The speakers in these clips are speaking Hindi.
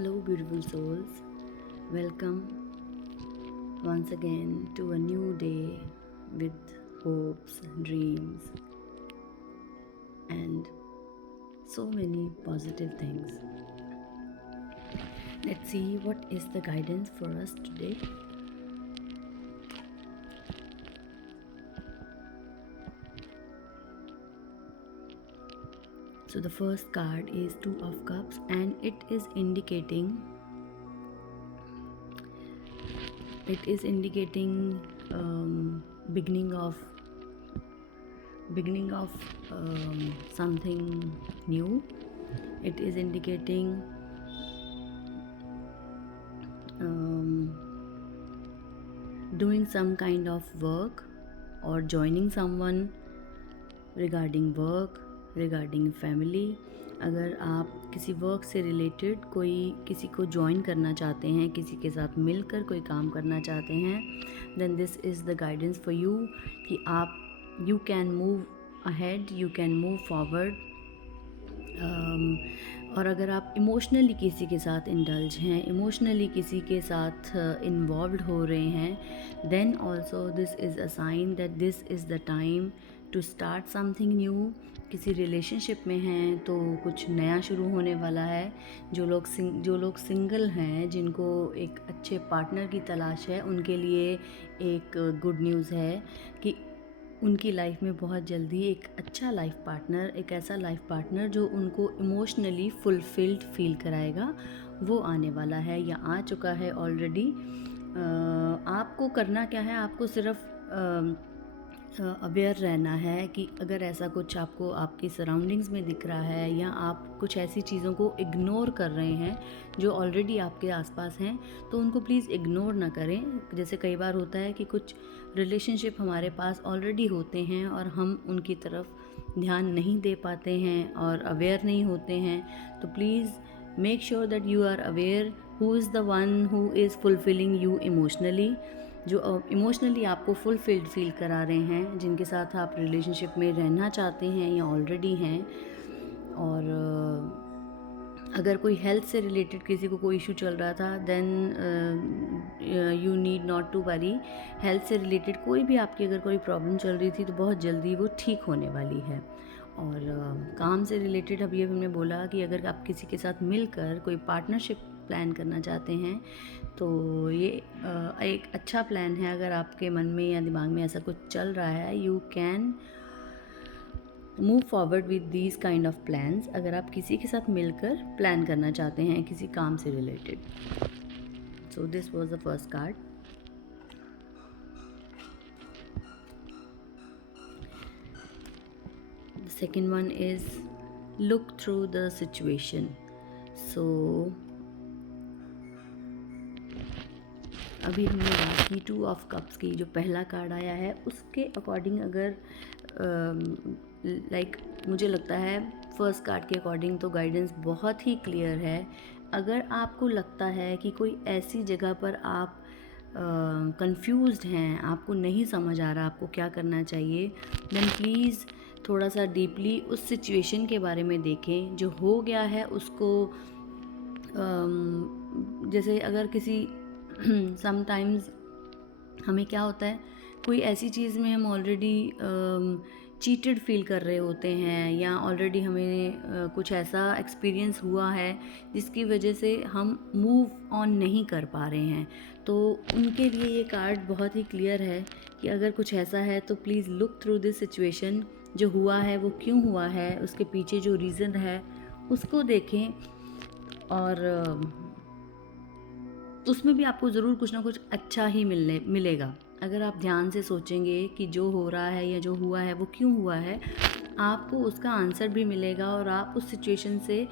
Hello, beautiful souls. Welcome once again to a new day with hopes, dreams, and so many positive things. Let's see what is the guidance for us today. So the first card is Two of Cups, and it is indicating beginning of something new. It is indicating doing some kind of work or joining someone regarding work, regarding family. अगर आप किसी वर्क से रिलेटेड किसी को ज्वाइन करना चाहते हैं, किसी के साथ मिलकर कोई काम करना चाहते हैं, then this is the guidance for you कि आप you can move ahead, you can move forward. और अगर आप इमोशनली किसी के साथ इंडल्ज हैं, इमोशनली किसी के साथ इन्वॉल्व हो रहे हैं, then also this is a sign that this is the time to start something new. किसी रिलेशनशिप में हैं तो कुछ नया शुरू होने वाला है। जो लोग सिंगल हैं, जिनको एक अच्छे पार्टनर की तलाश है, उनके लिए एक गुड न्यूज़ है कि उनकी लाइफ में बहुत जल्दी एक अच्छा लाइफ पार्टनर, एक ऐसा लाइफ पार्टनर जो उनको इमोशनली फुलफिल्ड फील कराएगा, वो आने वाला है या आ चुका है ऑलरेडी। आपको करना क्या है, आपको सिर्फ अवेयर रहना है कि अगर ऐसा कुछ आपको आपकी सराउंडिंग्स में दिख रहा है या आप कुछ ऐसी चीज़ों को इग्नोर कर रहे हैं जो ऑलरेडी आपके आसपास हैं, तो उनको प्लीज़ इग्नोर ना करें। जैसे कई बार होता है कि कुछ रिलेशनशिप हमारे पास ऑलरेडी होते हैं और हम उनकी तरफ ध्यान नहीं दे पाते हैं और अवेयर नहीं होते हैं, तो please make sure that you are aware who is the one who is fulfilling you emotionally, जो इमोशनली आपको फुलफिल्ड फील करा रहे हैं, जिनके साथ आप रिलेशनशिप में रहना चाहते हैं या ऑलरेडी हैं। और अगर कोई हेल्थ से रिलेटेड किसी को कोई इशू चल रहा था, then you need not to worry. Health से रिलेटेड कोई भी आपकी अगर कोई प्रॉब्लम चल रही थी तो बहुत जल्दी वो ठीक होने वाली है। और काम से रिलेटेड अभी हमने बोला कि अगर आप किसी के साथ मिलकर कोई पार्टनरशिप प्लान करना चाहते हैं तो ये एक अच्छा प्लान है। अगर आपके मन में या दिमाग में ऐसा कुछ चल रहा है, you can move forward with these kind of plans. अगर आप किसी के साथ मिलकर प्लान करना चाहते हैं किसी काम से related. So this was the first card. The second one is look through the situation. So अभी हमने बात की टू ऑफ कप्स की, जो पहला कार्ड आया है उसके अकॉर्डिंग अगर मुझे लगता है फर्स्ट कार्ड के अकॉर्डिंग तो गाइडेंस बहुत ही क्लियर है। अगर आपको लगता है कि कोई ऐसी जगह पर आप कंफ्यूज्ड हैं, आपको नहीं समझ आ रहा आपको क्या करना चाहिए, देन प्लीज़ थोड़ा सा डीपली उस सिचुएशन के बारे में देखें जो हो गया है उसको। जैसे अगर किसी समटाइम्स हमें क्या होता है, कोई ऐसी चीज़ में हम ऑलरेडी चीटेड फील कर रहे होते हैं या ऑलरेडी हमें कुछ ऐसा एक्सपीरियंस हुआ है जिसकी वजह से हम मूव ऑन नहीं कर पा रहे हैं, तो उनके लिए ये कार्ड बहुत ही क्लियर है कि अगर कुछ ऐसा है तो please look through this situation. जो हुआ है वो क्यों हुआ है, उसके पीछे जो रीज़न है उसको देखें, और उसमें भी आपको ज़रूर कुछ ना कुछ अच्छा ही मिलेगा। अगर आप ध्यान से सोचेंगे कि जो हो रहा है या जो हुआ है वो क्यों हुआ है, आपको उसका आंसर भी मिलेगा और आप उस सिचुएशन से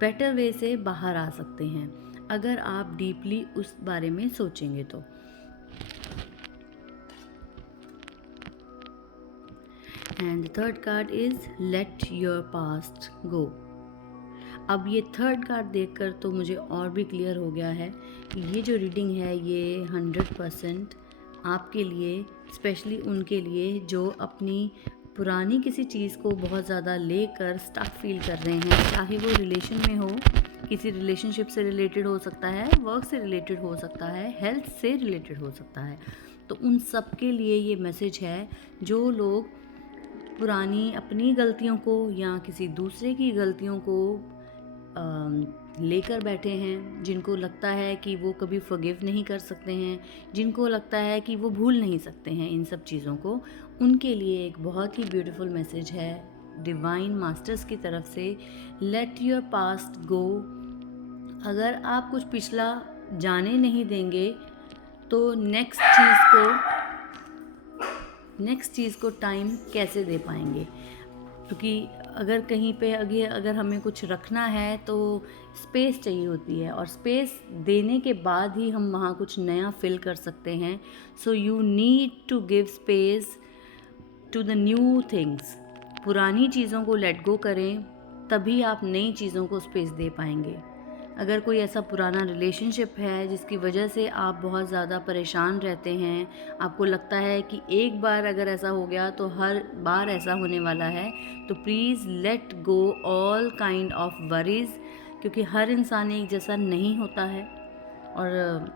बेटर वे से बाहर आ सकते हैं अगर आप डीपली उस बारे में सोचेंगे तो। And the third card is let your past go. अब ये थर्ड कार्ड देखकर तो मुझे और भी क्लियर हो गया है कि ये जो रीडिंग है ये 100% आपके लिए, स्पेशली उनके लिए जो अपनी पुरानी किसी चीज़ को बहुत ज़्यादा लेकर स्टक फील कर रहे हैं, चाहे वो रिलेशन में हो किसी रिलेशनशिप से रिलेटेड हो सकता है, वर्क से रिलेटेड हो सकता है, हेल्थ से रिलेटेड हो सकता है। तो उन सब के लिए ये मैसेज है जो लोग पुरानी अपनी गलतियों को या किसी दूसरे की गलतियों को लेकर बैठे हैं, जिनको लगता है कि वो कभी फॉरगिव नहीं कर सकते हैं, जिनको लगता है कि वो भूल नहीं सकते हैं इन सब चीज़ों को, उनके लिए एक बहुत ही ब्यूटीफुल मैसेज है डिवाइन मास्टर्स की तरफ से, लेट योर पास्ट गो। अगर आप कुछ पिछला जाने नहीं देंगे तो नेक्स्ट चीज़ को टाइम कैसे दे पाएंगे? क्योंकि अगर कहीं पे अगर हमें कुछ रखना है तो स्पेस चाहिए होती है, और स्पेस देने के बाद ही हम वहाँ कुछ नया फिल कर सकते हैं। So you need to give space to the new things. पुरानी चीज़ों को लेट गो करें, तभी आप नई चीज़ों को स्पेस दे पाएंगे। अगर कोई ऐसा पुराना रिलेशनशिप है जिसकी वजह से आप बहुत ज़्यादा परेशान रहते हैं, आपको लगता है कि एक बार अगर ऐसा हो गया तो हर बार ऐसा होने वाला है, तो please let go all kind of worries, क्योंकि हर इंसान एक जैसा नहीं होता है, और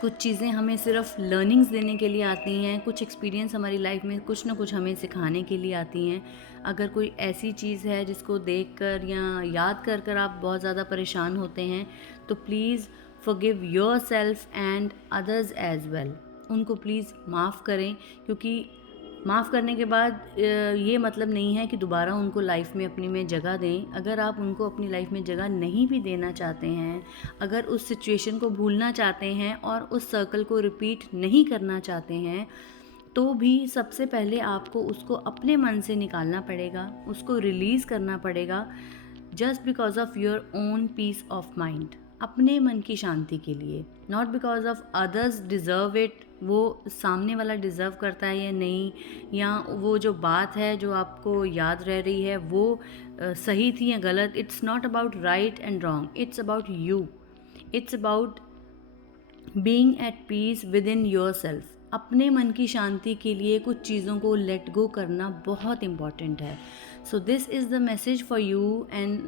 कुछ चीज़ें हमें सिर्फ लर्निंग्स देने के लिए आती हैं, कुछ एक्सपीरियंस हमारी लाइफ में कुछ ना कुछ हमें सिखाने के लिए आती हैं। अगर कोई ऐसी चीज़ है जिसको देखकर या याद कर कर आप बहुत ज़्यादा परेशान होते हैं, तो please forgive yourself and others as well. उनको प्लीज़ माफ़ करें, क्योंकि माफ़ करने के बाद ये मतलब नहीं है कि दोबारा उनको लाइफ में अपनी में जगह दें। अगर आप उनको अपनी लाइफ में जगह नहीं भी देना चाहते हैं, अगर उस सिचुएशन को भूलना चाहते हैं और उस सर्कल को रिपीट नहीं करना चाहते हैं, तो भी सबसे पहले आपको उसको अपने मन से निकालना पड़ेगा, उसको रिलीज़ करना पड़ेगा, just because of your own peace of mind, अपने मन की शांति के लिए, not because of others deserve it, वो सामने वाला डिज़र्व करता है या नहीं, या वो जो बात है जो आपको याद रह रही है वो सही थी या गलत। It's not about right and wrong, it's about you, it's about being at peace with in your self. अपने मन की शांति के लिए कुछ चीज़ों को लेट गो करना बहुत इम्पॉर्टेंट है। So this is the message for you. And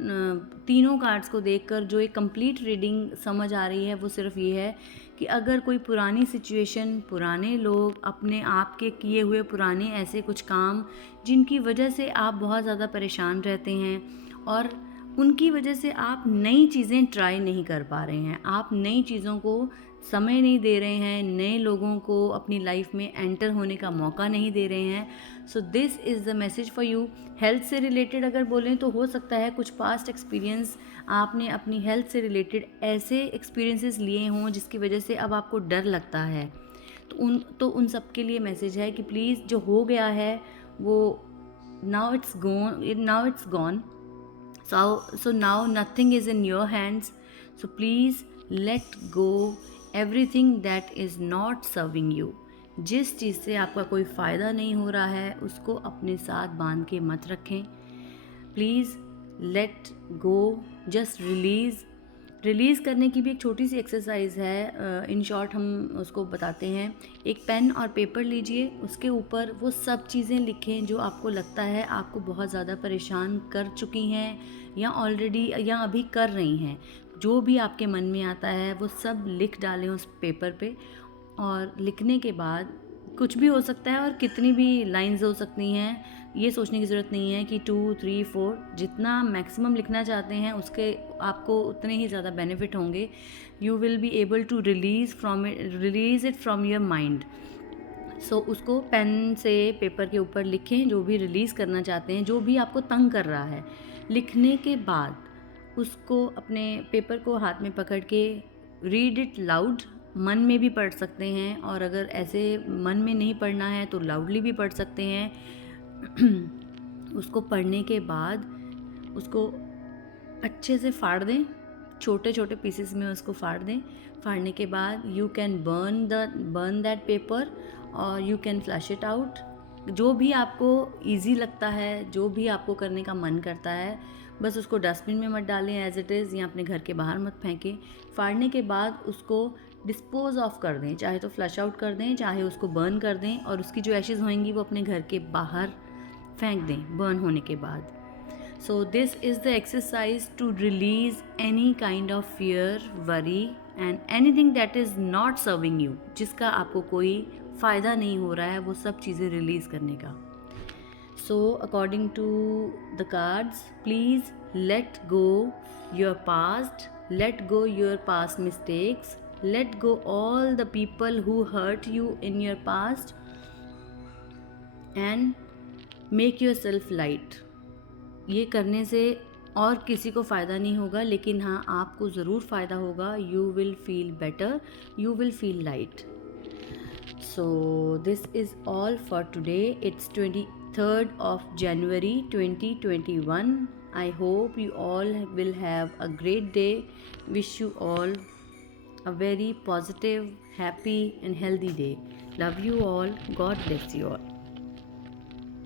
तीनों कार्ड्स को देखकर जो एक कंप्लीट रीडिंग समझ आ रही है वो सिर्फ ये है कि अगर कोई पुरानी सिचुएशन, पुराने लोग, अपने आप के किए हुए पुराने ऐसे कुछ काम जिनकी वजह से आप बहुत ज़्यादा परेशान रहते हैं और उनकी वजह से आप नई चीज़ें ट्राई नहीं कर पा रहे हैं, आप नई चीज़ों को समय नहीं दे रहे हैं, नए लोगों को अपनी लाइफ में एंटर होने का मौका नहीं दे रहे हैं, so this is the message for you. Health से रिलेटेड अगर बोलें तो हो सकता है कुछ पास्ट एक्सपीरियंस आपने अपनी हेल्थ से रिलेटेड ऐसे एक्सपीरियंसेस लिए हों जिसकी वजह से अब आपको डर लगता है, तो उन सब के लिए मैसेज है कि प्लीज़ जो हो गया है वो now it's gone, so now nothing is in your hands, so please let go everything that is not serving you। जिस चीज़ से आपका कोई फ़ायदा नहीं हो रहा है उसको अपने साथ बांध के मत रखें। Please let go, just release करने की भी एक छोटी सी एक्सरसाइज है। इन शॉर्ट हम उसको बताते हैं। एक पेन और पेपर लीजिए, उसके ऊपर वो सब चीज़ें लिखें जो आपको लगता है आपको बहुत ज़्यादा परेशान कर चुकी हैं या ऑलरेडी या अभी कर रही हैं। जो भी आपके मन में आता है वो सब लिख डालें उस पेपर पे, और लिखने के बाद कुछ भी हो सकता है और कितनी भी लाइंस हो सकती हैं, ये सोचने की ज़रूरत नहीं है कि 2, 3, 4 जितना मैक्सिमम लिखना चाहते हैं उसके आपको उतने ही ज़्यादा बेनिफिट होंगे। You will be able to release it from your mind. So उसको पेन से पेपर के ऊपर लिखें जो भी रिलीज़ करना चाहते हैं, जो भी आपको तंग कर रहा है। लिखने के बाद उसको अपने पेपर को हाथ में पकड़ के रीड इट लाउड, मन में भी पढ़ सकते हैं, और अगर ऐसे मन में नहीं पढ़ना है तो लाउडली भी पढ़ सकते हैं। उसको पढ़ने के बाद उसको अच्छे से फाड़ दें, छोटे छोटे पीसेस में उसको फाड़ दें। फाड़ने के बाद you can burn that paper और you can flash it out. जो भी आपको ईजी लगता है, जो भी आपको करने का मन करता है, बस उसको डस्टबिन में मत डालें एज इट इज़, या अपने घर के बाहर मत फेंकें। फाड़ने के बाद उसको डिस्पोज ऑफ कर दें, चाहे तो फ्लश आउट कर दें, चाहे उसको बर्न कर दें, और उसकी जो एशेज़ होंगी वो अपने घर के बाहर फेंक दें बर्न होने के बाद। So this is the exercise to release any kind of fear, worry and anything that is not serving you, जिसका आपको कोई फ़ायदा नहीं हो रहा है, वो सब चीज़ें रिलीज़ करने का. So according to the cards, please let go your past, let go your past mistakes, let go all the people who hurt you in your past and make yourself light. ये करने से और किसी को फ़ायदा नहीं होगा, लेकिन हाँ आपको ज़रूर फ़ायदा होगा. You will feel better, you will feel light. So this is all for today. It's 23rd of January 2021. I hope you all will have a great day. Wish you all a very positive, happy and healthy day. Love you all. God bless you all.